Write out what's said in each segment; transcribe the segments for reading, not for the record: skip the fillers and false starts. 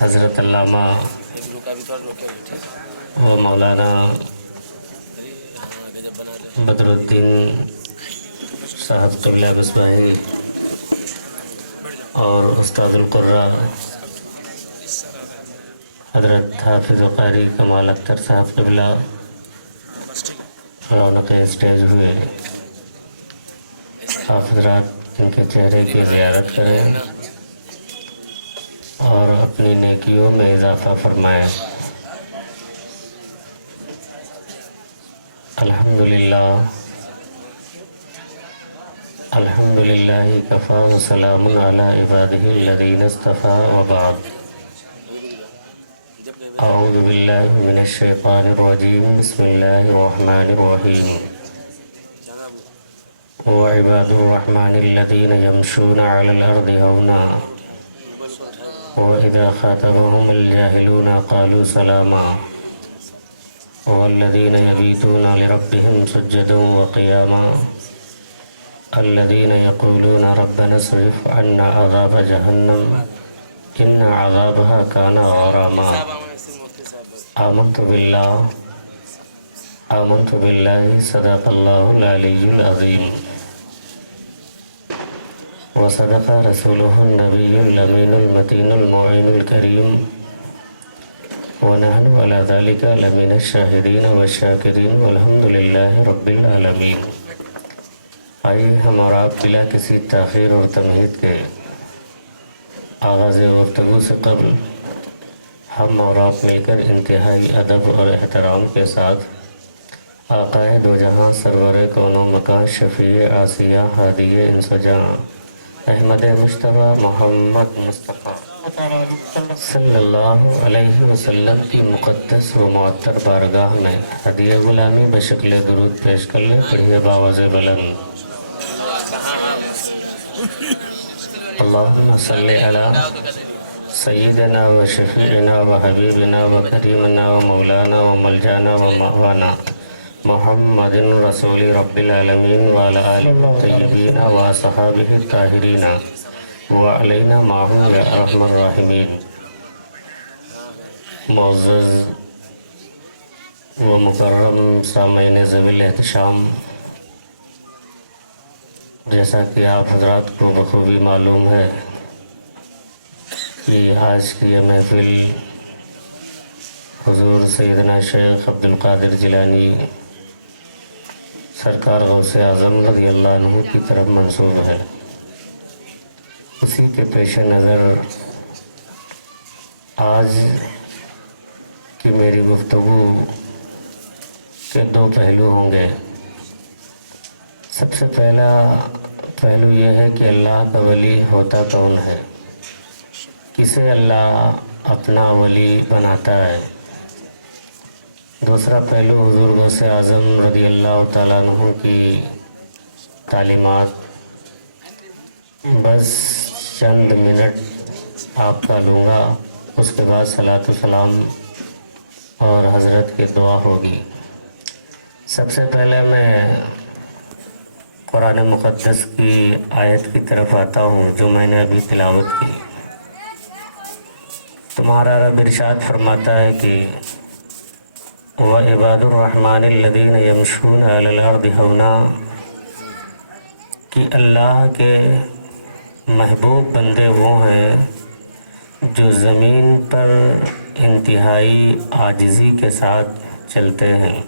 حضرت علامہ و مولانا بدر الدین صاحب قبلہ مصباحی اور استاد القراء حضرت حافظ و قاری کمال اختر صاحب قبلہ رونق اسٹیج ہوئے، آپ حضرات ان کے چہرے کی زیارت کریں اور اپنی نیکیوں میں اضافہ فرمائیں۔ الحمدللہ الحمدللہ کفا وسلام علی عبادہ الذین اصطفیٰ وبعد۔ اعوذ باللہ من الشیطان الرجیم، بسم اللہ الرحمن الرحیم۔ وعباد الرحمن الذین یمشون علی الارض ہونا وَإِذَا خَاطَبَهُمُ الْجَاهِلُونَ قَالُوا سَلَامًا وَالَّذِينَ يَبِيتُونَ لِرَبِّهِمْ سُجَّدًا وَقِيَامًا الَّذِينَ يَقُولُونَ رَبَّنَا اصْرِفْ عَنَّا عَذَابَ جَهَنَّمَ إِنَّ عَذَابَهَا كَانَ غَرَامًا۔ آمنت باللہ صدق اللہ العلی العظیم وصدق رسوله النبی الامین المتین المعین الکریم ونحن على ذلك لمن الشاہدین والشاکرین والحمد للہ رب العالمین۔ آئیے ہم اور آپ بلا کسی تاخیر اور تمہید کے آغاز گفتگو سے قبل ہم اور آپ مل کر انتہائی ادب اور احترام کے ساتھ آقائے دو جہاں سرور کون و مکان شفیع آسیہ ہادی انس و جہاں احمد مصطفیٰ محمد مصطفیٰ صلی اللہ علیہ وسلم کی مقدس و معطر بارگاہ میں ہدیہ غلامی بشکل درود پیش کر لیں۔ پڑھیے باوز بلند۔ اللہم صلی علی سیدنا و شفیعنا و حبیبنا و کریمنا و مولانا و ملجانا و مأوانا محمد رسول رب العالمین وعلی آلہ الطیبین و اصحابہ الطاہرین وعلینا معهم یا ارحم الراحمین۔ معزز و مکرم سامعین ذوی الاحتشام، جیسا کہ آپ حضرات کو بخوبی معلوم ہے کہ آج کی یہ محفل حضور سیدنا شیخ عبدالقادر جیلانی سرکار غوث اعظم رضی اللہ عنہ کی طرف منسوب ہے۔ اسی کے پیش نظر آج کی میری گفتگو کے دو پہلو ہوں گے۔ سب سے پہلا پہلو یہ ہے کہ اللہ کا ولی ہوتا کون ہے، کسے اللہ اپنا ولی بناتا ہے۔ دوسرا پہلو حضور غوث اعظم رضی اللہ تعالیٰ عنہ کی تعلیمات۔ بس چند منٹ آپ کا لوں گا، اس کے بعد صلاۃ و سلام اور حضرت کی دعا ہوگی۔ سب سے پہلے میں قرآن مقدس کی آیت کی طرف آتا ہوں جو میں نے ابھی تلاوت کی۔ تمہارا رب ارشاد فرماتا ہے کہ وَعِبَادُ الرَّحْمَنِ الَّذِينَ يَمْشُونَ عَلَى الْأَرْضِ هَوْنًا، کہ اللہ کے محبوب بندے وہ ہیں جو زمین پر انتہائی عاجزی کے ساتھ چلتے ہیں۔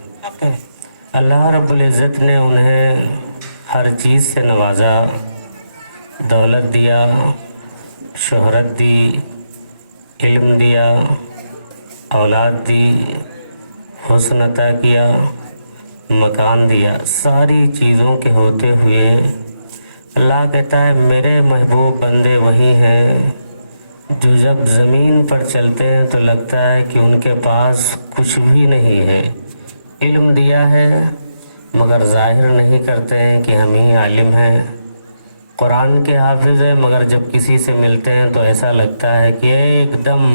اللہ رب العزت نے انہیں ہر چیز سے نوازا، دولت دیا، شہرت دی، علم دیا، اولاد دی، حسن عطا کیا، مکان دیا۔ ساری چیزوں کے ہوتے ہوئے اللہ کہتا ہے میرے محبوب بندے وہی ہیں جو جب زمین پر چلتے ہیں تو لگتا ہے کہ ان کے پاس کچھ بھی نہیں ہے۔ علم دیا ہے مگر ظاہر نہیں کرتے ہیں کہ ہم ہی عالم ہیں۔ قرآن کے حافظ ہیں مگر جب کسی سے ملتے ہیں تو ایسا لگتا ہے کہ ایک دم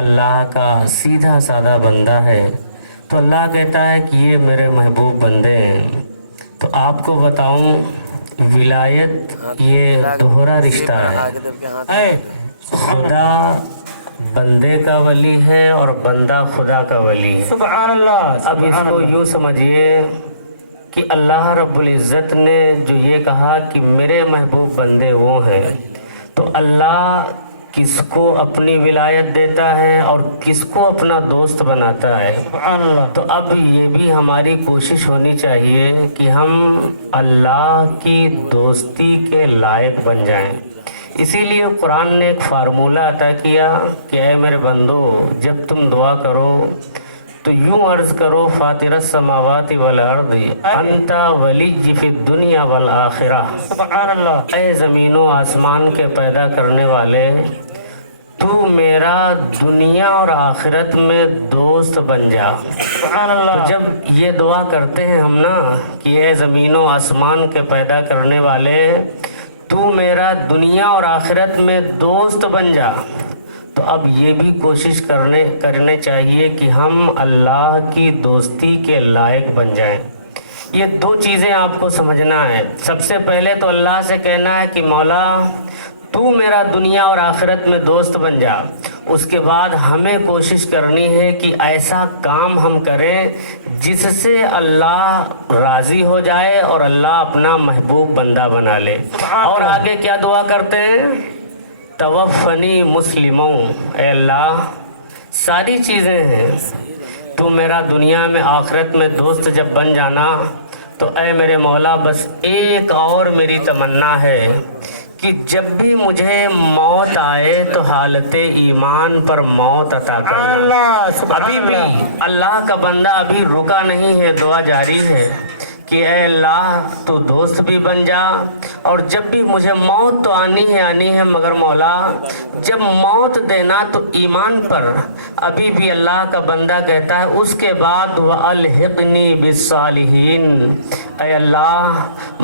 اللہ کا سیدھا سادہ بندہ ہے۔ تو اللہ کہتا ہے کہ یہ میرے محبوب بندے ہیں۔ تو آپ کو بتاؤں ولایت یہ دوہرا رشتہ ہے۔ خدا بندے کا ولی ہے اور بندہ خدا کا ولی ہے۔ سبحان اللہ۔ اب اس کو یوں سمجھیے کہ اللہ رب العزت نے جو یہ کہا کہ میرے محبوب بندے وہ ہیں، تو اللہ کس کو اپنی ولایت دیتا ہے اور کس کو اپنا دوست بناتا ہے۔ سبحان اللہ۔ تو اب یہ بھی ہماری کوشش ہونی چاہیے کہ ہم اللہ کی دوستی کے لائق بن جائیں۔ اسی لیے قرآن نے ایک فارمولہ عطا کیا کہ اے میرے بندو، جب تم دعا کرو تو یوں عرض کرو فاطر السماوات والارض انت ولی فی الدنیا والآخرہ۔ سبحان اللہ۔ اے زمین و آسمان کے پیدا کرنے والے، تو میرا دنیا اور آخرت میں دوست بن جا۔ سبحان اللہ۔ جب یہ دعا کرتے ہیں ہم نا کہ اے زمین و آسمان کے پیدا کرنے والے، تو میرا دنیا اور آخرت میں دوست بن جا، تو اب یہ بھی کوشش کرنے چاہیے کہ ہم اللہ کی دوستی کے لائق بن جائیں۔ یہ دو چیزیں آپ کو سمجھنا ہے۔ سب سے پہلے تو اللہ سے کہنا ہے کہ مولا تو میرا دنیا اور آخرت میں دوست بن جا۔ اس کے بعد ہمیں کوشش کرنی ہے کہ ایسا کام ہم کریں جس سے اللہ راضی ہو جائے اور اللہ اپنا محبوب بندہ بنا لے۔ اور آگے کیا دعا کرتے ہیں؟ توفنی مسلموں، اے اللہ ساری چیزیں ہیں، تو میرا دنیا میں آخرت میں دوست جب بن جانا تو اے میرے مولا بس ایک اور میری تمنا ہے کہ جب بھی مجھے موت آئے تو حالت ایمان پر موت عطا کرنا۔ ابھی بھی اللہ کا بندہ ابھی رکا نہیں ہے، دعا جاری ہے کہ اے اللہ تو دوست بھی بن جا، اور جب بھی مجھے موت تو آنی ہے مگر مولا جب موت دینا تو ایمان پر۔ ابھی بھی اللہ کا بندہ کہتا ہے اس کے بعد وَأَلْحِقْنِي بِالصَّالِحِينَ، اے اللہ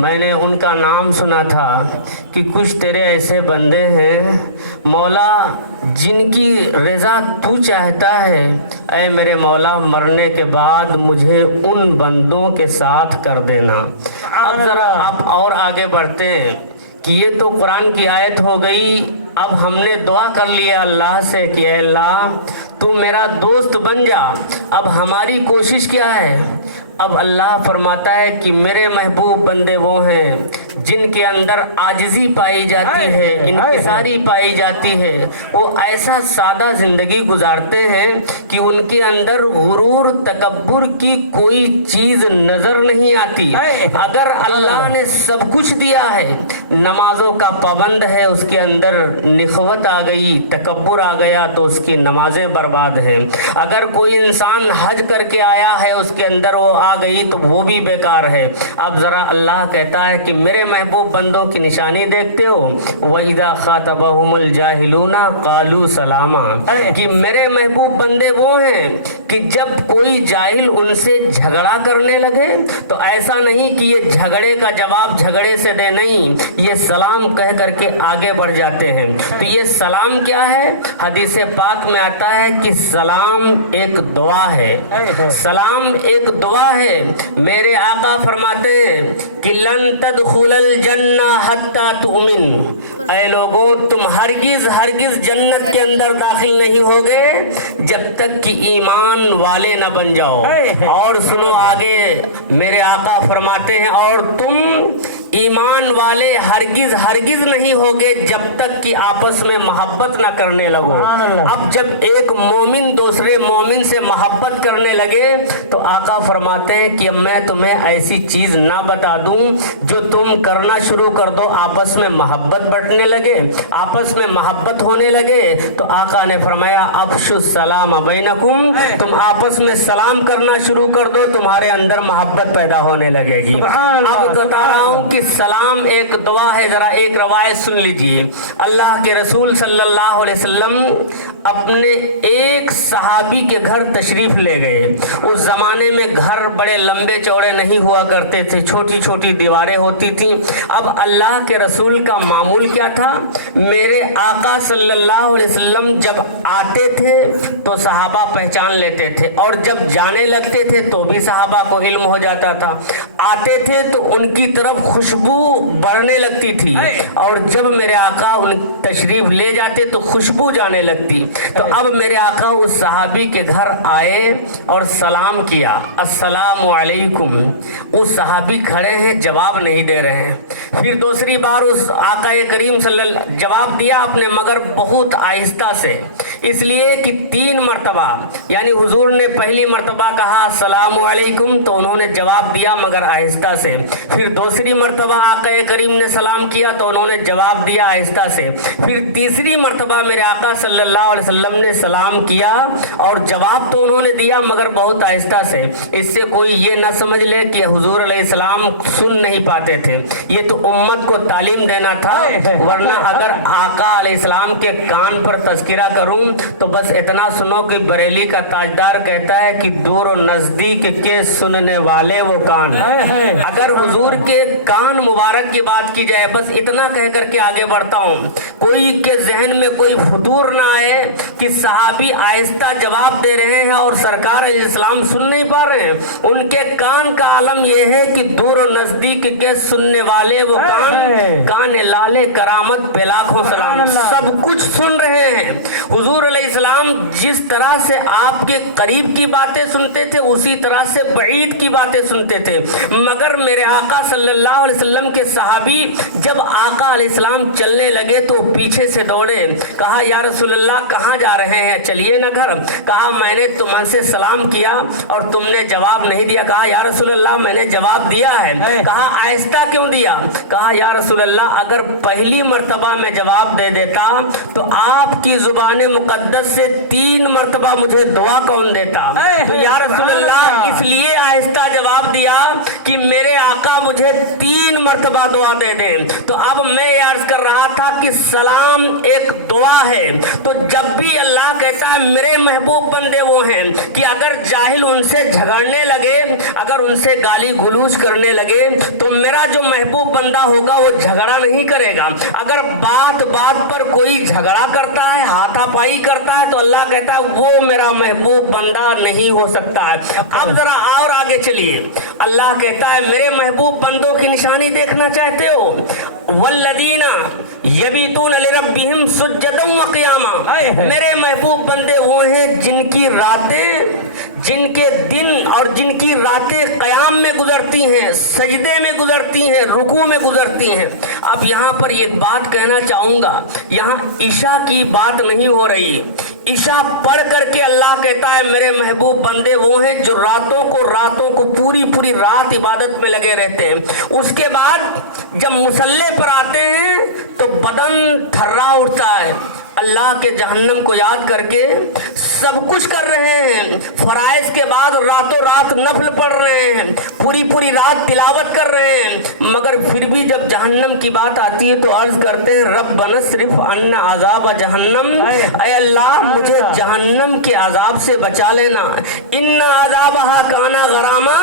میں نے ان کا نام سنا تھا کہ کچھ تیرے ایسے بندے ہیں مولا جن کی رضا تو چاہتا ہے، اے میرے مولا مرنے کے بعد مجھے ان بندوں کے ساتھ کر دینا۔ اب ذرا آپ اور آگے بڑھتے ہیں کہ یہ تو قرآن کی آیت ہو گئی۔ اب ہم نے دعا کر لیا اللہ سے کہ اے اللہ تو میرا دوست بن جا۔ اب ہماری کوشش کیا ہے؟ اب اللہ فرماتا ہے کہ میرے محبوب بندے وہ ہیں جن کے اندر عاجزی پائی جاتی ہے، انکساری پائی جاتی ہے، وہ ایسا سادہ زندگی گزارتے ہیں کہ ان کے اندر غرور تکبر کی کوئی چیز نظر نہیں آتی۔ اگر اللہ نے سب کچھ دیا ہے، نمازوں کا پابند ہے، اس کے اندر نخوت آ گئی، تکبر آ گیا تو اس کی نمازیں برباد ہیں۔ اگر کوئی انسان حج کر کے آیا ہے اس کے اندر وہ آ گئی تو وہ بھی بیکار ہے۔ اب ذرا اللہ کہتا ہے کہ میرے محبوب بندوں کی نشانی دیکھتے ہو، وَإِذَا خَاطَبَهُمُ الْجَاهِلُونَ قَالُوا سَلَامًا، کہ میرے محبوب بندے وہ ہیں کہ جب کوئی جاہل ان سے جھگڑا کرنے لگے تو ایسا نہیں کہ یہ جھگڑے کا جواب جھگڑے سے دے، نہیں، یہ سلام کہہ کر کے آگے بڑھ جاتے ہیں۔ تو یہ سلام کیا ہے؟ حدیث پاک میں آتا ہے کہ سلام ایک دعا ہے، سلام ایک دعا ہے۔ میرے آقا فرماتے ہیں کہ لن تدخل الجنہ حتی تؤمن، اے لوگوں تم ہرگز جنت کے اندر داخل نہیں ہوگے جب تک کہ ایمان والے نہ بن جاؤ۔ اور سنو آگے میرے آقا فرماتے ہیں اور تم ایمان والے ہرگز نہیں ہوگے جب تک کہ آپس میں محبت نہ کرنے لگو۔ اب جب ایک مومن دوسرے مومن سے محبت کرنے لگے تو آقا فرماتے ہیں کہ میں تمہیں ایسی چیز نہ بتا دوں جو تم کرنا شروع کر دو، آپس میں محبت بٹنے لگے، آپس میں محبت ہونے لگے، تو آقا نے فرمایا افشوا السلام بینکم، تم آپس میں سلام کرنا شروع کر دو، تمہارے اندر محبت پیدا ہونے لگے گی۔ اب بتا رہا ہوں کہ سلام ایک دعا ہے۔ ذرا ایک روایت سن لیجئے، اللہ کے رسول صلی اللہ علیہ وسلم اپنے ایک صحابی کے گھر تشریف لے گئے۔ اس زمانے میں گھر بڑے لمبے چوڑے نہیں ہوا کرتے تھے، چھوٹی چھوٹی دیواریں ہوتی تھیں۔ اب اللہ کے رسول کا معمول کیا تھا؟ میرے آقا صلی اللہ علیہ وسلم جب آتے تھے تو صحابہ پہچان لیتے تھے، اور جب جانے لگتے تھے تو بھی صحابہ کو علم ہو جاتا تھا۔ آتے تھے تو ان کی طرف خوش खुशबू बढ़ने लगती थी और जब मेरे आका उन तशरीफ ले जाते तो खुशबू जाने लगती। तो अब मेरे आका उस सहाबी के घर आए और सलाम किया, अस्सलामु अलैकुम। उस सहाबी खड़े हैं, जवाब नहीं दे रहे हैं। फिर दूसरी बार उस आका करीम सल्लल्लाहु जवाब दिया आपने, मगर बहुत आहिस्ता से, इसलिए कि 3 मरतबा, यानी हुजूर ने पहली मरतबा कहा अस्सलामु अलैकुम तो उन्होंने जवाब दिया मगर आहिस्ता से। फिर दूसरी मरतबा आका करीम ने सलाम किया तो उन्होंने जवाब दिया आहिस्ता से। फिर तीसरी मरतबा मेरे आका सल्लल्लाहु अलैहि वसल्लम ने सलाम किया और जवाब तो उन्होंने दिया मगर बहुत आहिस्ता से। इससे कोई ये ना समझ ले कि हुजूर अलैहिस्सलाम सुन नहीं पाते थे, ये तो उम्मत को तालीम देना था। वरना अगर आका अलैहिस्सलाम के कान पर तज़किरा करूं तो बस इतना सुनो कि बरेली का ताजदार कहता है कि दूर और नजदीक के सुनने वाले वो कान। अगर हुजूर के कान मुबारक की बात की जाए, बस इतना कह करके आगे बढ़ता हूँ। कोई के जहन में कोई फतूर ना आए कि सहाबी आहिस्ता जवाब दे रहे हैं और सरकार अलैहिस्सलाम सुन नहीं पा रहे हैं। उनके कान का आलम यह है कि दूर और नजदीक के सुनने वाले वो कान लाले करामत पे लाखों सलाम, सब कुछ सुन रहे हैं। हुजूर अलैहिस्सलाम जिस तरह से आपके करीब की बातें सुनते थे उसी तरह से बईद की बातें सुनते थे। मगर मेरे आका सल्लल्लाहु अलैहि वसल्लम के सहाबी जब आका अलैहिस्सलाम चलने लगे तो पीछे से दौड़े, कहा या रसूलल्लाह कहाँ जा रहे हैं, चलिए ना घर। कहा मैंने तुमसे सलाम किया और तुमने जवाब नहीं दिया। कहा या रसूलल्लाह मैंने जवाब दिया है। कहा आहिस्ता क्यों दिया? कहा या रसूलल्लाह अगर पहली मर्तबा में जवाब दे देता तो आपकी जुबान मुकद्दस से 3 मर्तबा मुझे दुआ कौन देता। तो या रसूलल्लाह इसलिए आहिस्ता जवाब दिया कि मेरे आका मुझे 3 मर्तबा दुआ दे दें। तो अब मैं ये अर्ज कर रहा था कि सलाम एक दुआ है। तो जब भी अल्लाह कहता है मेरे महबूब बंदे वो हैं कि अगर जाहिल उनसे झगड़ने लगे, अगर उनसे गाली गुलूज करने लगे तो मेरा जो महबूब बंदा होगा वो झगड़ा नहीं करेगा। अगर बात बात पर कोई झगड़ा करता है, हाथापाई करता है, तो अल्लाह कहता है वो मेरा महबूब बंदा नहीं हो सकता है। अब जरा और आगे चलिए, अल्लाह कहता है मेरे महबूब बंदों की निशानी देखना चाहते हो, वल्लदीना यबीतून लिरब्बिहिम सुज्जदन व क़ियामा। मेरे महबूब बंदे वो हैं जिनकी रातें, जिनके दिन और जिनकी रातें क़याम में गुजरती हैं, सजदे में गुजरती हैं, रुकू में गुजरती हैं। अब यहाँ पर एक बात कहना चाहूँगा, यहाँ ईशा की बात नहीं हो रही। ईशा पढ़ करके अल्लाह कहता है मेरे महबूब बंदे वो हैं जो रातों को पूरी रात इबादत में लगे रहते हैं। उसके बाद जब मुसल्ले पर आते हैं तो बदन थर्रा उठता है, अल्लाह के जहन्नम को याद करके सब कुछ कर रहे हैं। फराइज के बाद रातों रात नफल पढ़ रहे हैं, पूरी रात तिलावत कर रहे हैं, मगर फिर भी जब जहन्नम की बात आती है तो अर्ज करते हैं रब्बना सिर्फ अन्ना अज़ाब जहन्नम, ऐ अल्लाह मुझे जहन्नम के अजाब से बचा लेना। इन्ना अज़ाबहा काना गरामा,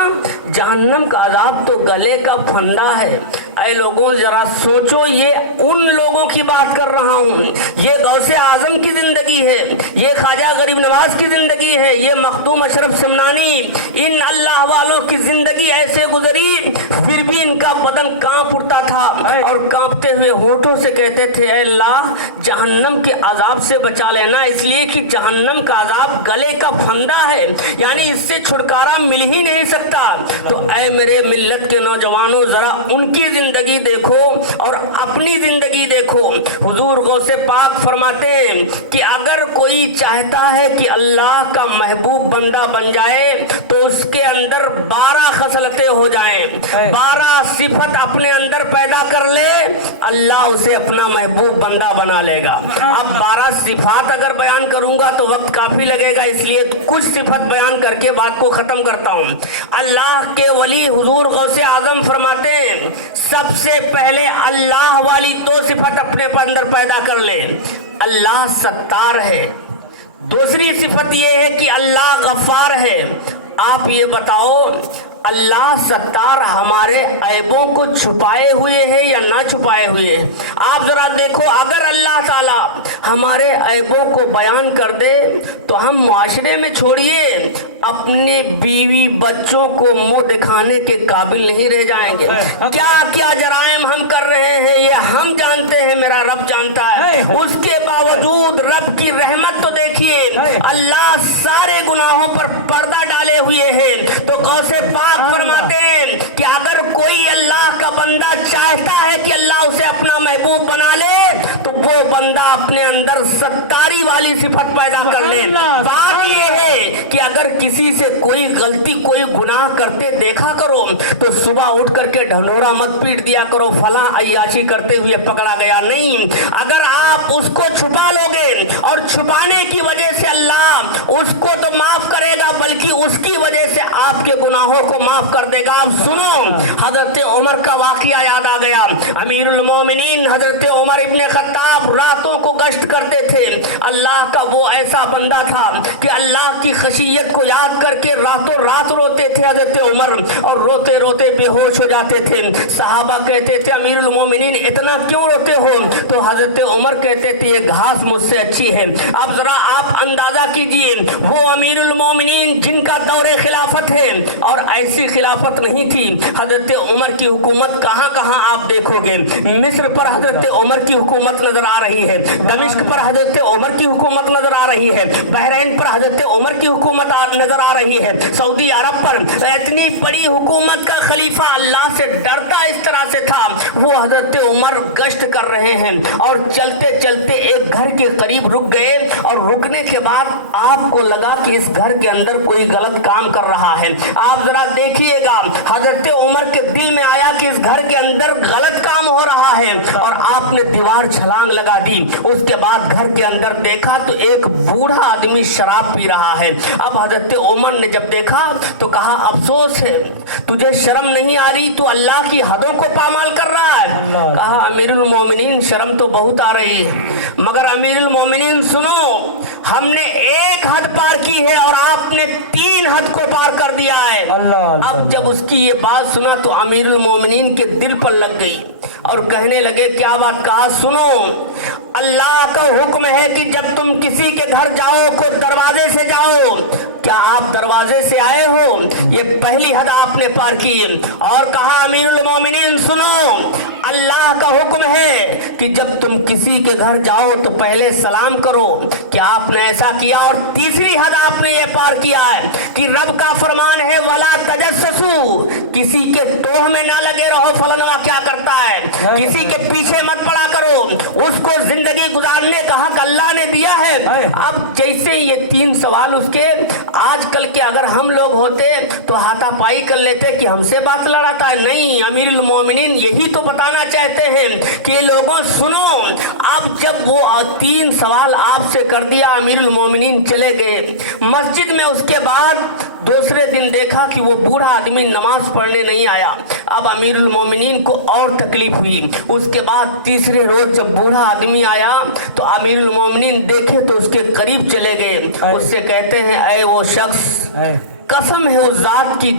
जहन्नम का अजाब तो गले का फंदा है। ऐ लोगों जरा सोचो, ये उन लोगों की बात कर रहा हूँ, ये गौसे आजम की जिंदगी है, ये ख्वाजा गरीब नवाज की जिंदगी है, ये मखदूम अशरफ समनानी, इन अल्लाह वालों की जिंदगी ऐसे गुजरी, फिर भी इनका बदन कांप उठता था और कांपते हुए होठों से कहते थे ऐ अल्लाह जहन्नम के अजाब से बचा लेना, इसलिए कि जहन्नम का अजाब गले का फंदा है, यानी इससे छुटकारा मिल ही नहीं सकता। तो ऐ मेरे मिल्लत के नौजवानों जरा उनकी जिंदगी देखो और अपनी जिंदगी देखो। हुजूर गौसे पाक फरमाते हैं कि अगर कोई चाहता है कि अल्लाह का महबूब बंदा बन जाए तो उसके अंदर 12 खसलतें हो जाएं, 12 सिफत अपने अंदर पैदा कर ले, अल्लाह उसे अपना महबूब बंदा बना लेगा। अब 12 सिफात अगर बयान करूंगा तो वक्त काफी लगेगा, इसलिए कुछ सिफत बयान करके बात को खत्म करता हूँ। अल्लाह के वली हुजूर गौसे आजम फरमाते हैं सबसे पहले अल्लाह वाली 2 सिफत अपने अंदर पैदा कर ले। अल्लाह सत्तार है, दूसरी सिफत ये है कि अल्लाह गफ्फार है। आप ये बताओ अल्लाह सत्तार हमारे ऐबों को छुपाए हुए है या ना छुपाए हुए है? आप जरा देखो, अगर अल्लाह ताला ہمارے عیبوں کو بیان کر دے تو ہم معاشرے میں چھوڑیے اپنے بیوی بچوں کو منہ دکھانے کے قابل نہیں رہ جائیں گے. کیا کیا جرائم ہم کر رہے ہیں یہ ہم جانتے ہیں, میرا رب جانتا ہے. اس کے باوجود رب کی رحمت تو دیکھیے, اللہ سارے گناہوں پر پردہ ڈالے ہوئے ہیں. تو غوث پاک فرماتے ہیں کہ اگر کوئی اللہ کا بندہ چاہتا ہے کہ اللہ اسے اپنا محبوب بنا لے تو وہ بندہ اپنے اندر ستاری والی صفت پیدا کر لے. بات یہ ہے کہ اگر کسی سے کوئی غلطی کوئی گناہ کرتے دیکھا کرو تو صبح اٹھ کر کے ڈھنڈورا مت پیٹ دیا کرو فلاں عیاشی کرتے ہوئے پکڑا گیا. نہیں, اگر آپ اس کو چھپا لو گے اور چھپانے کی وجہ سے اللہ اس کو تو معاف کرے گا بلکہ اس کی وجہ سے آپ کے گناہوں کو معاف کر دے گا. آپ سنو, حضرت عمر کا واقعہ یاد آ گیا. امیر المومنین حضرت عمر ابن خطاب راتوں کو گشت کرتے تھے. اللہ کا وہ ایسا بندہ تھا کہ اللہ کی خشیت کو یاد کر کے راتوں رات روتے تھے حضرت عمر, اور روتے روتے بے ہوش ہو جاتے تھے. صحابہ کہتے تھے امیر المومنین اتنا کیوں روتے ہو؟ تو حضرت عمر کہتے تھے یہ گھاس مجھ سے اچھی ہے. اب ذرا آپ اندازہ کیجئے, وہ امیر المومنین جن کا دور خلافت ہے, اور ایسی خلافت نہیں تھی. حضرت عمر کی حکومت کہاں کہاں آپ دیکھو گے. مصر پر حضرت عمر کی حکومت نظر آ رہی ہے, دمشق پر حضرت عمر کی حکومت نظر آ رہی ہے, بحرین پر حضرت عمر کی حکومت نظر آ رہی ہے, سعودی عرب پر. اتنی بڑی حکومت کا خلیفہ اللہ سے ڈرتا اس طرح سے تھا. وہ حضرت عمر گشت کر رہے ہیں اور چلتے چلتے ایک گھر کے قریب رک گئے, اور رکنے کے بعد آپ کو لگا کہ اس گھر کے اندر کوئی غلط کام کر رہا ہے. آپ ذرا دیکھیے گا, حضرت عمر کے دل میں آیا کہ اس گھر کے اندر غلط کام ہو رہا ہے, اور آپ نے دیوار چھلانگ لگا دی. اس کے بعد گھر کے اندر دیکھا تو ایک بوڑھا آدمی شراب پی رہا ہے. اب حضرت عمر نے جب دیکھا تو کہا افسوس ہے, تجھے شرم نہیں آ رہی, تو اللہ کی حدوں کو پامال کر رہا ہے. کہا امیر المومنین شرم تو بہت آ رہی ہے, مگر امیر المومنین سنو, ہم نے ایک حد پار کی ہے اور آپ نے 3 حد کو پار کر دیا ہے. اب جب اس کی یہ بات سنا تو امیر المومنین کے دل پر لگ گئی اور کہنے لگے کیا بات؟ کہا سنو, اللہ کا حکم ہے کہ جب تم کسی کے گھر جاؤ کو دروازے سے جاؤ. کیا آپ دروازے سے آئے ہو؟ یہ پہلی حد آپ نے پار کی. اور کہا امیر المومنین سنو, اللہ کا حکم ہے کہ جب تم کسی کے گھر جاؤ تو پہلے سلام کرو. کیا آپ نے ایسا کیا؟ اور تیسری حد آپ نے یہ پار کیا ہے کہ رب کا فرمان ہے ولا تجسسو, کسی کے توہ میں نہ لگے رہو فلانوا کیا کرتا ہے, کسی کے پیچھے مت پڑا کرو, اس کو زندگی گزارنے کا حق اللہ نے دیا ہے. اب جیسے یہ 3 سوال اس کے, آج کل کے اگر ہم لوگ ہوتے تو ہاتھا پائی کر لیتے کہ ہم سے بات لڑاتا ہے. نہیں, امیر المومنین یہی تو بتانا چاہتے ہیں کہ لوگوں سنو. اب جب وہ 3 سوال آپ سے کر دیا, امیر المومنین چلے گئے مسجد میں. اس کے بعد دوسرے دن دیکھا کہ وہ بوڑھا آدمی نماز پڑھنے نہیں آیا. اب امیر المومنین کو اور تکلیف ہوئی. اس کے بعد تیسرے روز جب بوڑھا آدمی آیا تو امیر المومنین دیکھے تو اس کے قریب چلے گئے. اس سے کہتے ہیں اے وہ شخص, قسم ہے اس ذات کی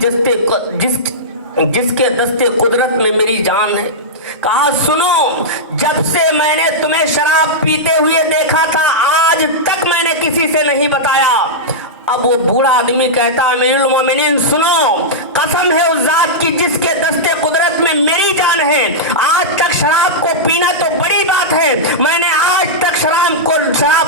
جس کے دستے قدرت میں میری جان ہے. کہا سنو, جب سے میں نے تمہیں شراب پیتے ہوئے دیکھا تھا آج تک میں نے کسی سے نہیں بتایا. اب وہ بوڑھا آدمی کہتا امیر المومنین سنو, قسم ہے اس ذات کی جس کے دستے قدرت میں میری جان ہے, آج تک شراب کو پینا تو بڑی بات ہے, میں نے آج تک شراب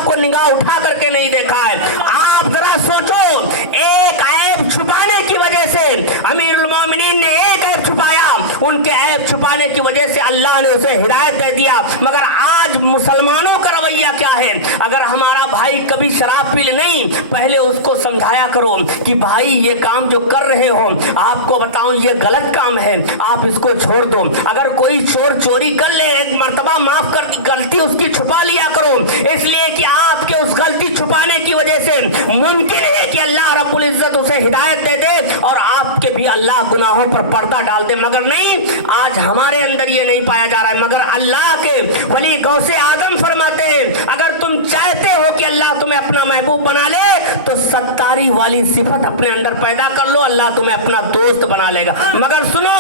کو نگاہ اٹھا کر کے نہیں دیکھا ہے. آپ ذرا سوچو, ایک عیب چھپانے کی وجہ سے امیر المومنین نے ایک عیب چھپایا, ان کے عیب چھپانے کی وجہ سے اللہ نے اسے ہدایت دے دیا. مگر آج مسلمانوں کا رویہ کیا ہے؟ اگر ہمارا بھائی کبھی شراب پی لے, نہیں, پہلے اس کو سمجھایا کرو کہ بھائی یہ کام جو کر رہے ہو آپ کو بتاؤں یہ غلط کام ہے, آپ اس کو چھوڑ دو. اگر کوئی چور چوری کر لے ایک مرتبہ معاف کر, غلطی اس کی چھپا لیا کرو, اس لیے کہ آپ کے اس غلطی چھپانے کی وجہ سے ممکن ہے کہ اللہ رب العزت اسے ہدایت دے دے اور آپ کے بھی اللہ گناہوں پر پردہ ڈال دے. مگر نہیں, آج ہمارے اندر یہ نہیں پایا جا رہا ہے. مگر اللہ کے ولی غوث اعظم فرماتے ہیں اگر تم چاہتے ہو کہ اللہ تمہیں اپنا محبوب بنا لے تو ستاری والی صفت اپنے اندر پیدا کر لو, اللہ تمہیں اپنا دوست بنا لے گا. مگر سنو,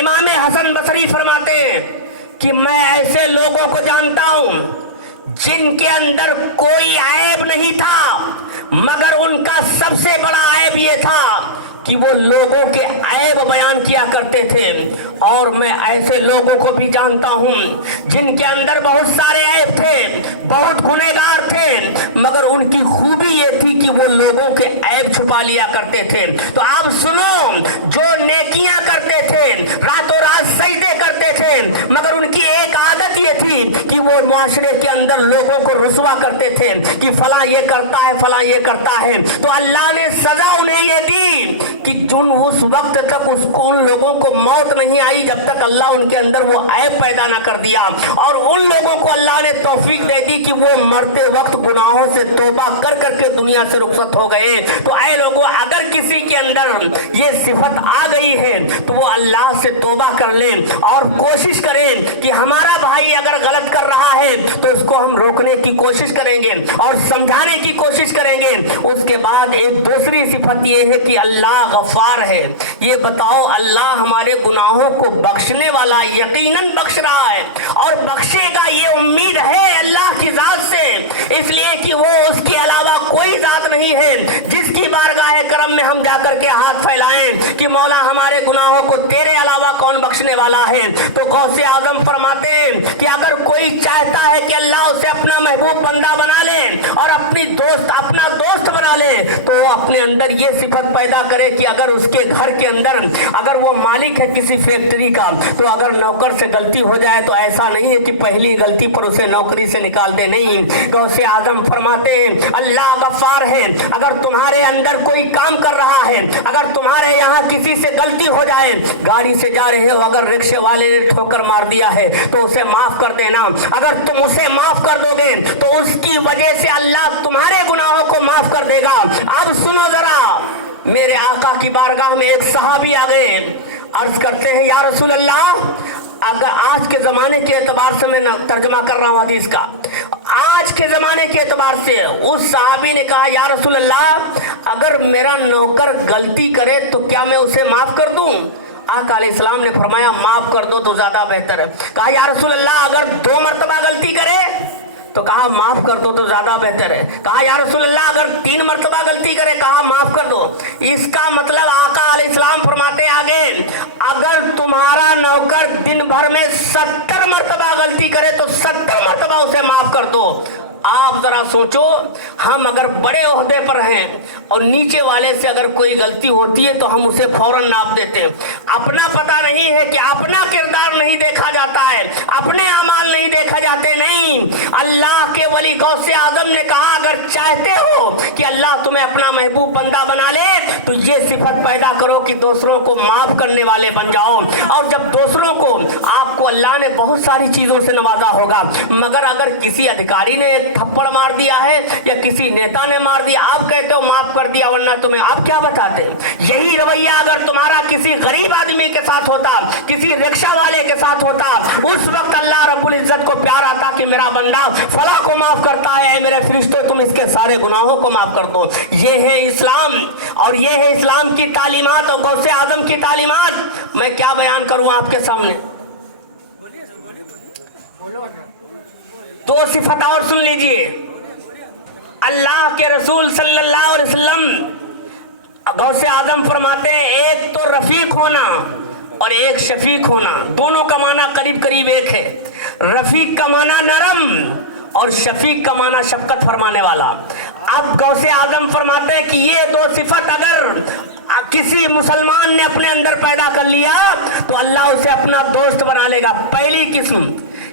امام حسن بصری فرماتے ہیں کہ میں ایسے لوگوں کو جانتا ہوں جن जिनके अंदर कोई ऐब नहीं था, मगर उनका सबसे बड़ा ऐब ये था कि वो लोगों के ऐब बयान किया करते थे। और मैं ऐसे लोगों को भी जानता हूँ जिनके अंदर बहुत सारे ऐब थे, बहुत गुनहगार थे, मगर उनकी खूबी ये थी कि वो लोगों के ऐब छुपा लिया करते थे। तो आप सुनो, जो नेकियां करते थे, रातों रात सजदे करते थे, मगर उनकी एक आदत ये थी कि वो माशरे के अंदर लोगों को रुसवा करते थे कि फला ये करता है, फला ये करता है। तो अल्लाह ने सजा उन्हें ये दी कि जो उस वक्त तक उसको उन लोगों को मौत नहीं आई जब तक अल्लाह उनके अंदर वो ऐब पैदा ना कर दिया। और उन लोगों को अल्लाह ने तौफीक दे दी कि वो मरते वक्त गुनाहों से तौबा कर करके दुनिया से रुखसत हो गए। तो ऐ लोगों, अगर किसी के अंदर ये सिफत आ गई है तो वो अल्लाह से तौबा कर ले और कोशिश करें कि हमारा भाई अगर गलत कर रहा है तो उसको हम रोकने की कोशिश करेंगे और समझाने की कोशिश करेंगे। उसके बाद एक दूसरी सिफत ये है कि अल्लाह गफ्फार है। ये बताओ, अल्लाह हमारे गुनाहों को बख्शने वाला, यकीनन बख्श रहा है और बख्शेगा, ये उम्मीद है अल्लाह की जात से, इसलिए कि वो उसके अलावा कोई जात नहीं है जिसकी बारगाह करम में हम जाकर के हाथ फैलाएं कि मौला हमारे गुनाहों को तेरे अलावा कौन बख्शने वाला है। तो गौसे आजम फरमाते हैं कि अगर कोई चाहता है कि अल्लाह उसे अपना महबूब बंदा बना ले और अपना दोस्त बना ले, तो वो अपने अंदर ये सिफत पैदा करे कि अगर उसके घर के अंदर अगर वो मालिक है किसी फैक्ट्री का, तो अगर नौकर से गलती हो जाए तो ऐसा नहीं है कि पहली गलती पर उसे नौकरी से निकाल दे, नहीं। गौसे आजम फरमाते हैं अल्लाह गफ्फार है। अगर तुम्हारे अंदर कोई काम कर रहा है, अगर तुम्हारे यहाँ किसी से गलती हो जाए, गाड़ी से जा रहे हो, अगर रिक्शे वाले ने ठोकर मार दिया है तो उसे माफ कर देना। अगर तुम उसे माफ कर दोगे तो उसकी वजह से अल्लाह तुम्हारे गुनाहों को माफ कर देगा। अब सुनो जरा, मेरे आका की बारगाह में एक सहाबी आ गए, अर्ज करते हैं या रसूल अल्लाह, अगर आज के जमाने के एतबार से मैं तर्जमा कर रहा हूँ हदीस का, आज के जमाने के एतबार से उस सहाबी ने कहा या रसूल अल्लाह, अगर मेरा नौकर गलती करे तो क्या मैं उसे माफ कर दूं? आका अलैहिस्सलाम ने फरमाया माफ कर दो तो ज्यादा बेहतर है। कहा या रसूल अल्लाह, अगर 2 मरतबा गलती करे? तो कहा माफ कर दो तो ज्यादा बेहतर है। कहा या रसूल अल्लाह, अगर 3 मरतबा गलती करे? कहा माफ कर दो। इसका मतलब आका अलैहिस्सलाम फरमाते आगे, अगर तुम्हारा नौकर दिन भर में 70 मरतबा गलती करे तो 70 मरतबा उसे माफ कर दो। आप जरा सोचो, हम अगर बड़े ओहदे पर हैं और नीचे वाले से अगर कोई गलती होती है तो हम उसे फौरन नाप देते हैं। अपना पता नहीं है कि अपना किरदार नहीं देखा जाता है, अपने अमाल नहीं देखा जाते, नहीं। अल्लाह के वली गौसे आजम ने कहा अगर चाहते हो कि अल्लाह तुम्हें अपना महबूब बंदा बना ले तो ये सिफत पैदा करो कि दूसरों को माफ करने वाले बन जाओ। और जब दूसरों को, आपको अल्लाह ने बहुत सारी चीजों से नवाजा होगा, मगर अगर किसी अधिकारी ने थप्पड़ मार दिया है या किसी नेता ने मार दिया, आप कहते हो माफ कर दिया, वरना तुम्हें आप क्या बताते? यही रवैया अगर तुम्हारा किसी गरीब आदमी के साथ होता, किसी रिक्शा वाले के साथ होता, उस वक्त अल्लाह रब्बुल इज्जत को प्यार आता कि मेरा बंदा फला को माफ करता है, मेरे फरिश्तों तुम इसके सारे गुनाहों को माफ कर दो। ये है इस्लाम और ये है इस्लाम की तालीमात और गौसे आजम की तालीमात। मैं क्या बयान करूं आपके सामने? 2 सिफत और सुन लीजिए। अल्लाह के रसूल सल्लल्लाहु अलैहि वसल्लम गौसे आजम फरमाते हैं, एक तो रफीक होना और एक शफीक होना, दोनों का माना करीब करीब एक है। रफीक का माना नरम और शफीक का माना शफकत फरमाने वाला। अब गौसे आजम फरमाते हैं कि ये 2 सिफत अगर किसी मुसलमान ने अपने अंदर पैदा कर लिया तो अल्लाह उसे अपना दोस्त बना लेगा। पहली किस्म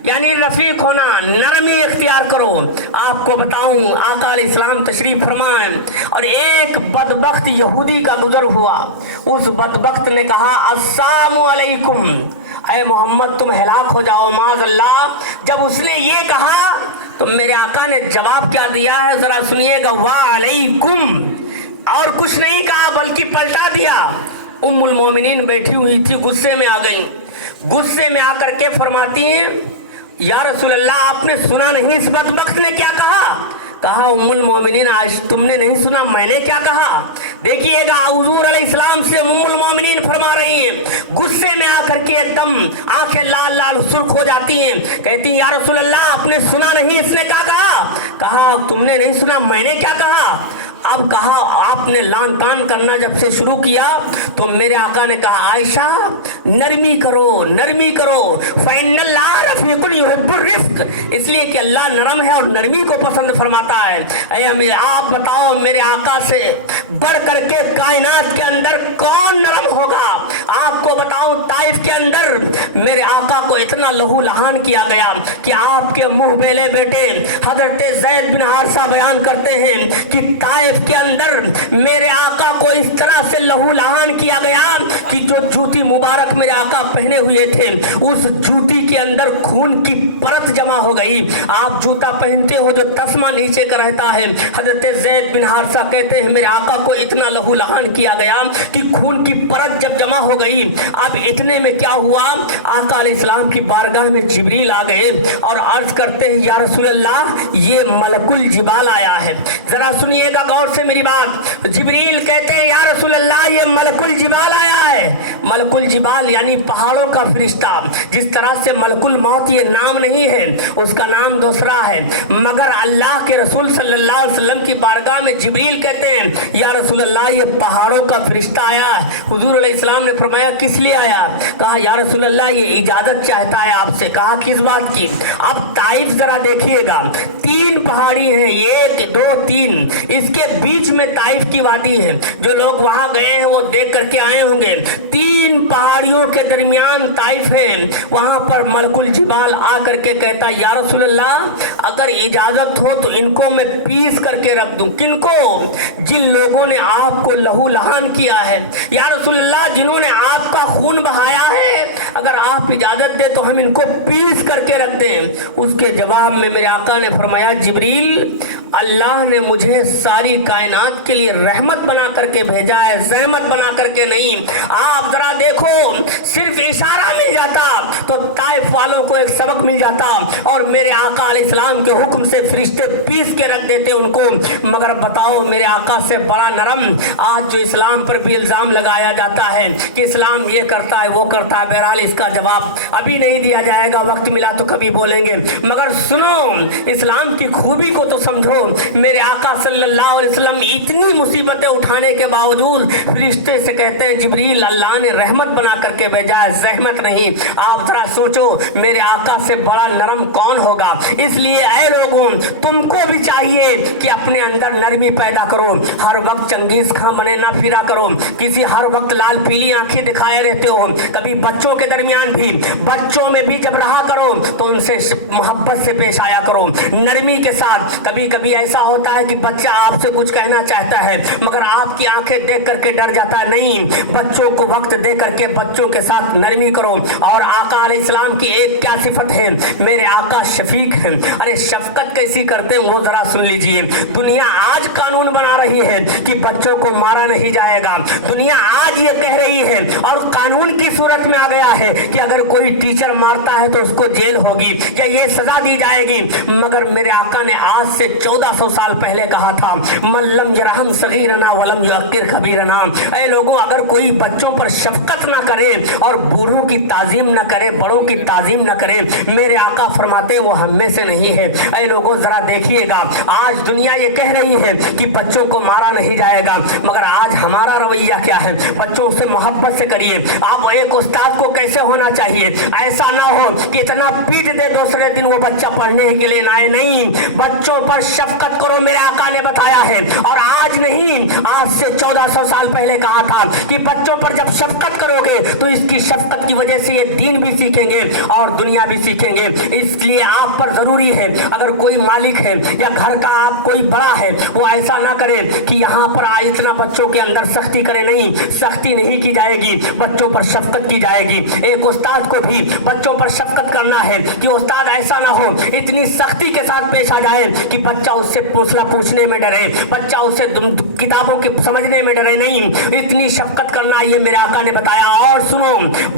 यानी रफीक होना, नरमी इख्तियार करो। आपको बताऊं, आका अलैहिस्सलाम तशरीफ फरमाए और एक बदबख्त यहूदी का गुजर हुआ। उस बदबख्त ने कहा अस्सलामु अलैकुम, ऐ मोहम्मद तुम हलाक हो जाओ माज़अल्लाह। जब उसने ये कहा तो मेरे आका ने जवाब क्या दिया है जरा सुनिएगा, वालैकुम, और कुछ नहीं कहा बल्कि पलटा दिया। उम्मुल मोमिनीन बैठी हुई थी, गुस्से में आ गई। गुस्से में आकर के फरमाती हैं या रसूल अल्लाह, आपने सुना नहीं इस बदबख्त ने क्या कहा? कहा उम्मुल मोमिनीन, आज तुमने नहीं सुना मैंने क्या कहा? देखिएगा हुजूर अलैहिस्सलाम से उम्मुल मोमिनीन फरमा रही हैं, गुस्से में आकर के एकदम आंखें लाल लाल सुर्ख हो जाती हैं, कहती हैं या रसूल अल्लाह, आपने सुना नहीं इसने क्या कहा? कहा तुमने नहीं सुना मैंने क्या कहा? अब कहा आपने लान तान करना जब से शुरू किया तो मेरे आका ने कहा आयशा नरमी करो इसलिए कि अल्लाह नरम है और नरमी को पसंद फरमाता है। आप बताओ मेरे आका से बढ़ करके कायनात के अंदर कौन नरम होगा? आपको बताओ ताइफ के अंदर मेरे आका को इतना लहू लहान किया गया कि आपके मुंह बेले बेटे हजरत ज़ैद बिन हारिसा बयान करते हैं कि ताइफ के अंदर मेरे आका को इस तरह से लहू लहान किया गया कि जो जूती मुबारक मेरे आका पहने हुए थे उस जूती के अंदर खून की परत जमा हो गई। आप जूता पहनते हो जो तस्मा नीचे का रहता है, हजरत ज़ैद बिन हारिसा कहते हैं मेरे आका को इतना लहू लहान किया गया कि खून की परत जब जमा हो गई। अब इतने में क्या हुआ, आका अलैहिस्सलाम की बारगाह में जिब्रील आ गए और अर्ज करते हैं या रसूल अल्लाह ये मलकुल जिबाल आया है। जरा सुनिएगा गौर से मेरी बात। जिब्रील कहते हैं या रसूल अल्लाह ये मलकुल जिबाल आया है। मलकुल जिबाल यानी पहाड़ों का फरिश्ता। जिस तरह से मलकुल मौत ये नाम नहीं है, उसका नाम दूसरा है, मगर अल्लाह के रसूल सल्लल्लाहु अलैहि वसल्लम की बारगाह में जिब्रील कहते हैं या रसूल अल्लाह ये पहाड़ों का फरिश्ता आया है। हुजूर अलैहिस्सलाम ने फरमाया किस लिए आया? कहा या रसूल अल्लाह ये इजाजत चाहता है आपसे। कहा किस बात की? अब ताइफ जरा देखिएगा, 3 पहाड़ी हैं, 1 2 3, इसके बीच में ताइफ की वादी है। जो लोग वहां गए हैं वो देख करके आए होंगे। 3 पहाड़ियों के दरमियान ताइफ है। वहां पर मलकुल जिबाल आ करके कहता या रसूल अल्लाह अगर इजाजत हो तो इनको मैं पीस करके रख दूं। किनको? जिन लोगों ने आपको लहू लहान किया है या रसूल अल्लाह, जिन्होंने आपका खून बहाया है, अगर आप इजाजत दे तो हम इनको पीस करके रख दें। उसके जवाब में मेरे आका ने फरमाया जिब्रील अल्लाह ने मुझे सारी कायनात के लिए रहमत बना करके भेजा है, रहमत बना करके नहीं। आप जरा देखो, सिर्फ इशारा मिल जाता तो ताइफ वालों को एक सबक मिल जाता और मेरे आका अलैहिस्सलाम के हुक्म से फरिश्ते पीस के रख देते उनको। मगर बताओ मेरे आका से बड़ा नरम आज जो इस्लाम पर भी इल्जाम लगाया जाता है कि इस्लाम ये करता है वो करता है। बहरहाल इसका जवाब अभी नहीं दिया जाएगा, वक्त मिला तो कभी बोलेंगे। मगर सुनो, इस्लाम की खूबी को तो समझो। मेरे आका सल्लल्लाहु अलैहि वसल्लम इतनी मुसीबतें उठाने के बावजूद फरिश्ते से कहते हैं जिब्रील अल्लाह ने रहमत बना करके भेजा है, रहमत नहीं। आप जरा सोचो मेरे आका से बड़ा नरम कौन होगा? इसलिए ऐ लोगों, तुमको भी चाहिए कि अपने अंदर नरमी पैदा करो। हर वक्त चंगेज खां बने ना फिरा करो, किसी हर वक्त लाल पीली आंखें दिखाए रहते हो। कभी बच्चों के दरमियान भी, बच्चों में भी जब रहा करो तो उनसे मोहब्बत से पेश आया करो, नरमी के साथ। कभी कभी ऐसा होता है कि बच्चा आपसे कुछ कहना चाहता है मगर आपकी आंखें देख करके डर जाता है। नहीं, बच्चों को वक्त दे करके बच्चों के साथ नरमी करो। और आका अलैहिस्सलाम की एक क्या सिफत है, मेरे आका शफीक है। अरे शफकत कैसी करते हैं वो जरा सुन लीजिए। दुनिया आज कानून बना रही है कि बच्चों को मारा नहीं जाएगा। दुनिया आज ये कह रही है और कानून की सूरत में आ गया है कि अगर कोई टीचर मारता है तो उसको जेल होगी या ये सजा दी जाएगी। मगर मेरे आका ने आज से 1400 साल पहले कहा था मल्लम यरहम सगीरना वलम युअक्किर कबीरना। ऐ लोगों, अगर कोई बच्चों पर शफकत ना करे और बूढ़ों की ताजीम ना करे, बड़ों की ताजीम ना करे, मेरे आका फरमाते वो हम में से नहीं है। ऐ लोगों जरा देखिएगा, आज दुनिया ये कह रही है कि बच्चों को मारा नहीं जाएगा, मगर आज हमारा रवैया क्या है? बच्चों से मोहब्बत से करिए। आप एक उस्ताद को कैसे होना चाहिए? ऐसा ना हो कि इतना पीट दे दूसरे दिन वो बच्चा पढ़ने के लिए ना आए। नहीं, बच्चों पर शफकत करो, मेरे आका ने बताया है। और आज नहीं, आज से 1400 साल पहले कहा था कि बच्चों पर जब शफकत करोगे तो इसकी शफकत की वजह से ये दीन भी सीखेंगे और दुनिया भी सीखेंगे। इसलिए आप पर जरूरी है, अगर कोई मालिक है या घर का आप कोई बड़ा है, वो ऐसा ना करे कि यहाँ पर इतना बच्चों के अंदर सख्ती करे। नहीं, सख्ती नहीं की जाएगी, बच्चों पर शफकत की जाएगी। एक उस्ताद को भी बच्चों पर शफकत करना है कि उस्ताद ऐसा ना हो इतनी सख्ती के साथ पेश आ जाए कि बच्चा उससे मसला पूछने में डरे, बच्चा उसे किताबों के समझने में डरे नहीं, इतनी शफकत करना ये मेरे आका ने बताया। और सुनो,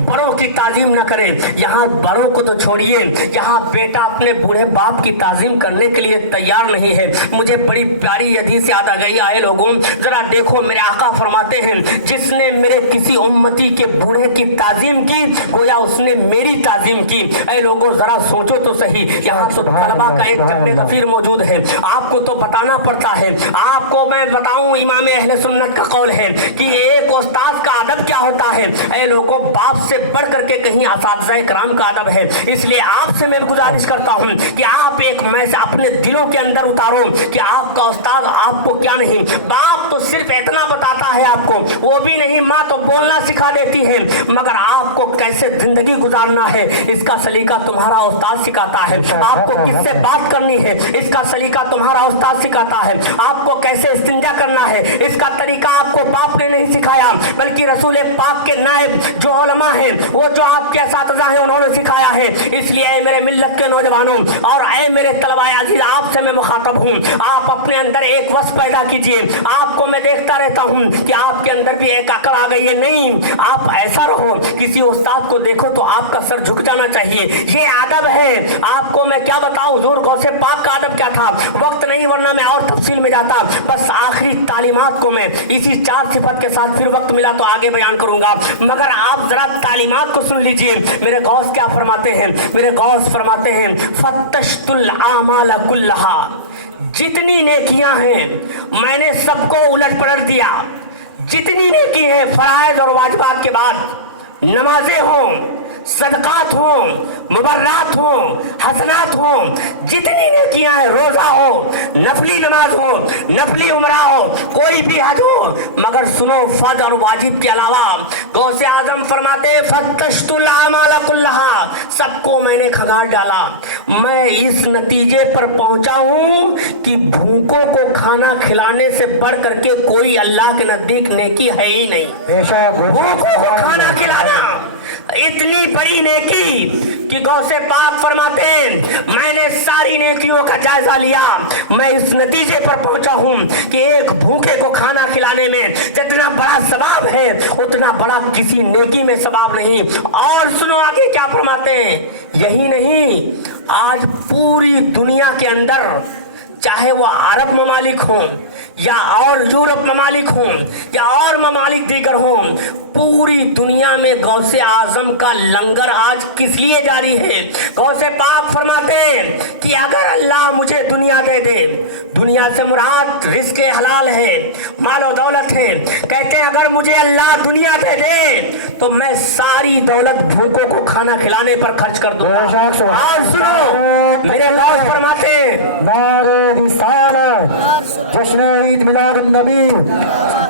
बड़ों की ताजीम न करें। यहाँ बड़ों को तो छोड़िए, यहाँ बेटा अपने बूढ़े बाप की ताजीम करने के लिए तैयार नहीं है। मुझे बड़ी प्यारी हदीस याद आ गई। आए लोगों, जरा देखो, मेरे आका फरमाते हैं, जिसने मेरे किसी उम्मती के बूढ़े की ताजीम की, गोया उसने मेरी ताजीम की। ऐ लोगों, जरा सोचो तो सही। यहाँ तो तलबा का एक जम्मे गफीर मौजूद है, आपको तो बताना पड़ता है। आपको मैं बताऊं, इमाम अहले सुन्नत का कौल है कि एक उस्ताद का अदब क्या होता है। ऐ लोगों, बाप से बढ़ करके कहीं असातिज़ा कराम का अदब है। इसलिए आपसे मैं गुजारिश करता हूं कि आप एक मैसेज अपने दिलों के अंदर उतारो कि आपका उस्ताद आपको क्या नहीं। बाप तो सिर्फ इतना बताता है आपको, वो भी नहीं, माँ तो बोलना सिखा देती है, मगर आपको कैसे जिंदगी गुजारना है इसका सलीका तुम्हारा उस्ताद सिखाता है। आपको किससे बात करनी है इसका सलीका तुम्हारा उस्ताद सिखाता है। आपको कैसे इस्तिंजा करना है इसका तरीका आपको बाप ने नहीं सिखाया, बल्कि रसूल पाक के नायब जो उलमा हैं, वो जो आपके असातिज़ा हैं, उन्होंने सिखाया है। इसलिए ऐ मेरे मिल्लत के नौजवानों और ऐ मेरे तलबाए अजीज, आपसे मैं मुखातब हूँ, आप अपने अंदर एक वस पैदा कीजिए। आपको मैं देखता रहता हूँ कि आपके अंदर भी एक अकल आ गई है। नहीं, आप ऐसा रहो, किसी उस्ताद को देखो तो आपका सर झुक जाना चाहिए। ये अदब है। आपको मैं क्या बताऊं, हुजूर गौसे पाक का अदब क्या था, वक्त नहीं, वरना मैं और तफसील में जाता। बस आखिरी तालीमात को मैं इसी 4 सिफत के साथ, फिर वक्त मिला तो आगे बयान करूंगा, मगर आप जरा तालीमात को सुन लीजिए। मेरे गौस क्या फरमाते हैं, मेरे गौस फरमाते हैं, फत्तशतुल आमाल कुल्लहा, जितनी नेकियां हैं मैंने सबको उलट पलट दिया। जितनी नेकी है फराइज और वाजिबात के बाद, नमाजें हों, सदकात हों, मुबर्रात हों, हसनात हों, जितनी नेकियां हैं, रोजा हो, नफली नमाज हो, नफली उमरा हो, कोई भी हज हो, मगर सुनो, फर्ज और वाजिब के अलावा गौसे आजम फरमाते फत्तशतुल आमाल कुल्लहा, सबको मैंने खंगाल डाला। मैं इस नतीजे पर पहुंचा हूं कि भूखों को खाना खिलाने से बढ़ करके कोई अल्लाह के नजदीक नेकी है ही नहीं। भूखों को खाना खिलाना इतनी बड़ी नेकी कि गौसे पाक फरमाते हैं, मैंने सारी नेकियों का जायजा लिया, मैं इस नतीजे पर पहुंचा हूं कि एक भूखे को खाना खिलाने में जितना बड़ा सवाब है, उतना बड़ा किसी नेकी में सवाब नहीं। और सुनो आगे क्या फरमाते हैं, यही नहीं, आज पूरी दुनिया के अंदर, चाहे वो अरब ममालिक हों या और यूरोप ममालिक हों या और ममालिक दीगर हों, पूरी दुनिया में गौसे आजम का लंगर आज किस लिए जारी है। गौसे पाक फरमाते हैं कि अगर अल्लाह मुझे दुनिया दे दे, दुनिया से मुराद रिज़्क़ हलाल है, मालो दौलत है, कहते हैं अगर मुझे अल्लाह दुनिया दे दे तो मैं सारी दौलत भूखों को खाना खिलाने पर खर्च कर दूंगा। और सुनो, मेरे गौस फरमाते जश्न ईद मिलादुन नबी,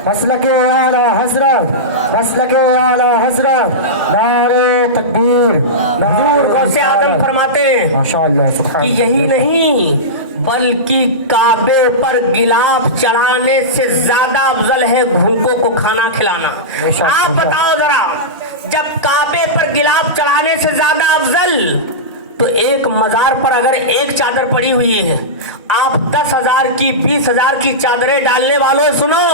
मसलके आला हज़रत, मसलके आला हज़रत, नारे तकबीर। हुजूर गौसे आदम फरमाते हैं माशाअल्लाह, सुभान कि यही नहीं, बल्कि काबे पर गिलाफ चढ़ाने से ज्यादा अफजल है भूखों को खाना खिलाना। आप बताओ जरा, जब काबे पर गिलाफ चढ़ाने से ज्यादा अफजल, तो एक मजार पर अगर एक चादर पड़ी हुई है, आप 10,000 की 20,000 की चादरें डालने वालों सुनो,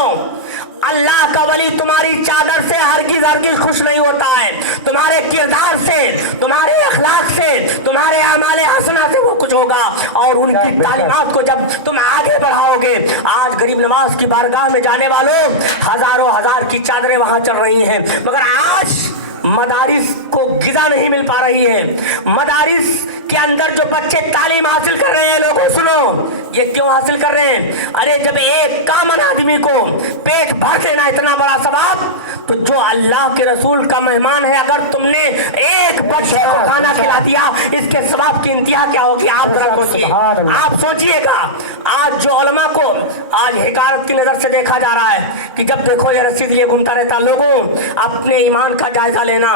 अल्लाह का वली तुम्हारी चादर से हरगिज़ हरगिज़ खुश नहीं होता है। तुम्हारे किरदार से, तुम्हारे अखलाक से, तुम्हारे आमाले हसना से वो कुछ होगा। और उनकी तालीमात को जब तुम आगे बढ़ाओगे, आज गरीब नवाज की बारगाह में जाने वालों हजारों हजार की चादरें वहां चल रही हैं, मगर आज मदारिस को ग़िज़ा नहीं मिल पा रही है। मदारिस के अंदर जो बच्चे तालीम हासिल कर रहे हैं, लोगों सुनो, ये क्यों हासिल कर रहे हैं? अरे जब एक कामन आदमी को पेट भर देना इतना बड़ा सवाब, तो जो अल्लाह के रसूल का मेहमान है, अगर तुमने एक बच्चे को खाना खिला दिया, इसके सवाब की इंतहा क्या होगी? आप जरा सोचिए, आप सोचिएगा। आज जो उलमा को आज हिकारत की नजर से देखा जा रहा है कि जब देखो ये रसीद लिए घूमता रहता, लोगों अपने ईमान का जायजा लेना।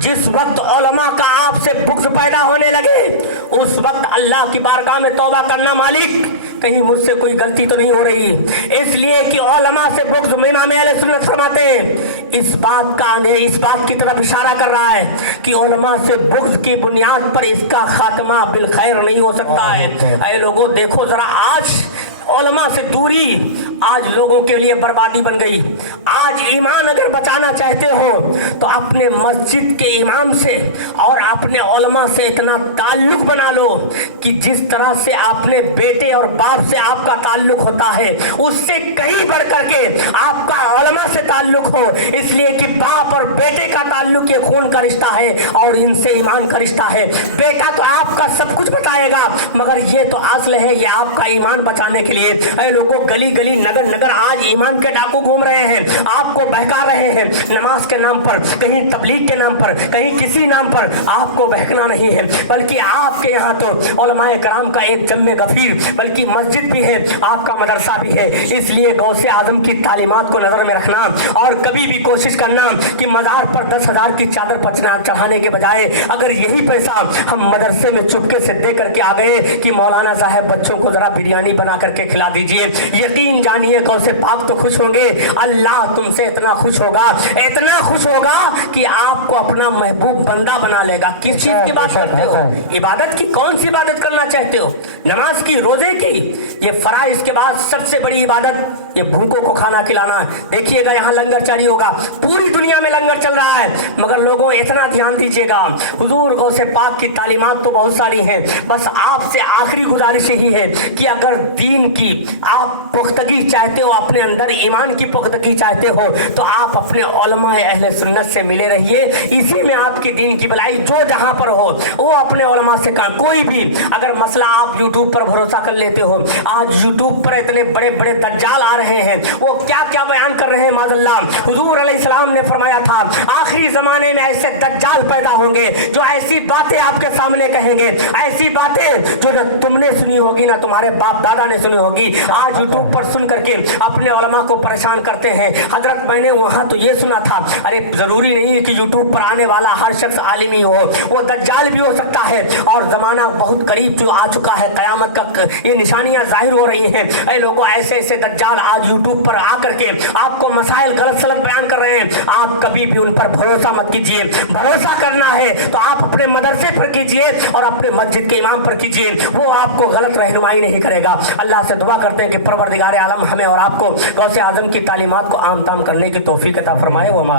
जिस वक्त उलमा का आपसे बुग़्ज़ पैदा होने लगे, उस वक्त अल्लाह की बारगाह में तौबा करना, मालिक कहीं मुझसे कोई गलती तो नहीं हो रही, इसलिए कि उलमा से बुग़्ज़, इमाम अहले सुन्नत फरमाते हैं, इस बात की तरफ इशारा कर रहा है कि उलमा से बुग़्ज़ की बुनियाद पर इसका खात्मा बिल खैर नहीं हो सकता है। ऐ लोगों देखो जरा, आज उलमा से दूरी आज लोगों के लिए बर्बादी बन गई। आज ईमान अगर बचाना चाहते हो तो अपने मस्जिद के इमाम से और अपने उलमा से इतना ताल्लुक बना लो कि जिस तरह से अपने बेटे और बाप से आपका ताल्लुक होता है उससे कहीं बढ़ करके आपका उलमा से ताल्लुक हो, इसलिए कि बाप और बेटे का ताल्लुक ये खून का रिश्ता है और इनसे ईमान का रिश्ता है। बेटा तो आपका सब कुछ बताएगा मगर ये तो असल है, ये आपका ईमान बचाने के लिए। अरे लोगों, गली गली नगर नगर आज ईमान के डाकू घूम रहे हैं, आपको बहका रहे हैं नमाज के नाम पर, कहीं तबलीग के नाम पर, कहीं किसी नाम पर। आपको बहकना नहीं है बल्कि आपके यहाँ तो उलमाए कराम का एक जम्मे गफीर बल्कि मस्जिद भी है, आपका मदरसा भी है। इसलिए गौसे आजम की तालीमात को नजर में रखना और कभी भी कोशिश करना कि मजार पर 10,000 की चादर चढ़ाने के बजाय अगर यही पैसा हम मदरसे में चुपके से दे करके आ गए कि मौलाना साहब बच्चों को जरा बिरयानी बना करके खिला दीजिए, यकीन जानिए गौसे पाक तो खुश होंगे, अल्लाह तुमसे इतना खुश होगा कि आपको अपना महबूब बंदा बना लेगा। किस चीज की बात करते हो? इबादत की, कौन सी इबादत करना चाहते हो? नमाज की, रोजे की? ये फराइज के बाद सबसे बड़ी इबादत ये भूखों को खाना खिलाना। देखिएगा यहाँ लंगर जारी होगा, पूरी दुनिया में लंगर चल रहा है मगर लोगों इतना ध्यान दीजिएगा, हुजूर गौसे पाक की तालीमात तो बहुत सारी हैं, बस आपसे आखिरी गुजारिश यही है कि अगर दीन की आप पुख्तगी चाहते हो, अपने अंदर ईमान की पुख्तगी चाहते हो तो आप अपने उलमा अहले सुन्नत से मिले रहिए, इसी में आपकी दीन की भलाई जो जहां पर हो वो अपने उलमा से काम। कोई भी अगर मसला आप यूट्यूब पर भरोसा कर लेते हो, आज यूट्यूब पर इतने बड़े बड़े दज्जाल आ रहे हैं, वो क्या क्या बयान कर रहे हैं माज़अल्लाह। हुजूर अलैहिस्सलाम ने फरमाया था आखिरी जमाने में ऐसे दज्जाल पैदा होंगे जो ऐसी बातें आपके सामने कहेंगे, ऐसी बातें जो न तुमने सुनी होगी ना तुम्हारे बाप दादा ने सुनी होगी। आज यूट्यूब पर सुन करके अपने उलमा को परेशान करते हैं। हजरत मैंने वहां तो ये सुना था, अरे जरूरी नहीं है कि यूट्यूब पर आने वाला हर शख्स आलिम ही हो, वो दज्जाल भी हो सकता है और जमाना बहुत करीब जो आ चुका है, कयामत का ये निशानियां जाहिर हो रही हैं। ऐ लोगों, ऐसे ऐसे दज्जाल आज यूट्यूब पर आकर के आपको मसाइल गलत सलत बयान कर रहे हैं, आप कभी भी उन पर भरोसा मत कीजिए। भरोसा करना है तो आप अपने मदरसे पर कीजिए और अपने मस्जिद के इमाम पर कीजिए, वो आपको गलत रहनुमाई नहीं करेगा। अल्लाह से दुआ करते हैं कि परवरदिगार आलम हमें और आपको गौसे आजम की तालीमात को आम ताम करने की तौफीक अता फरमाए। वो हमारे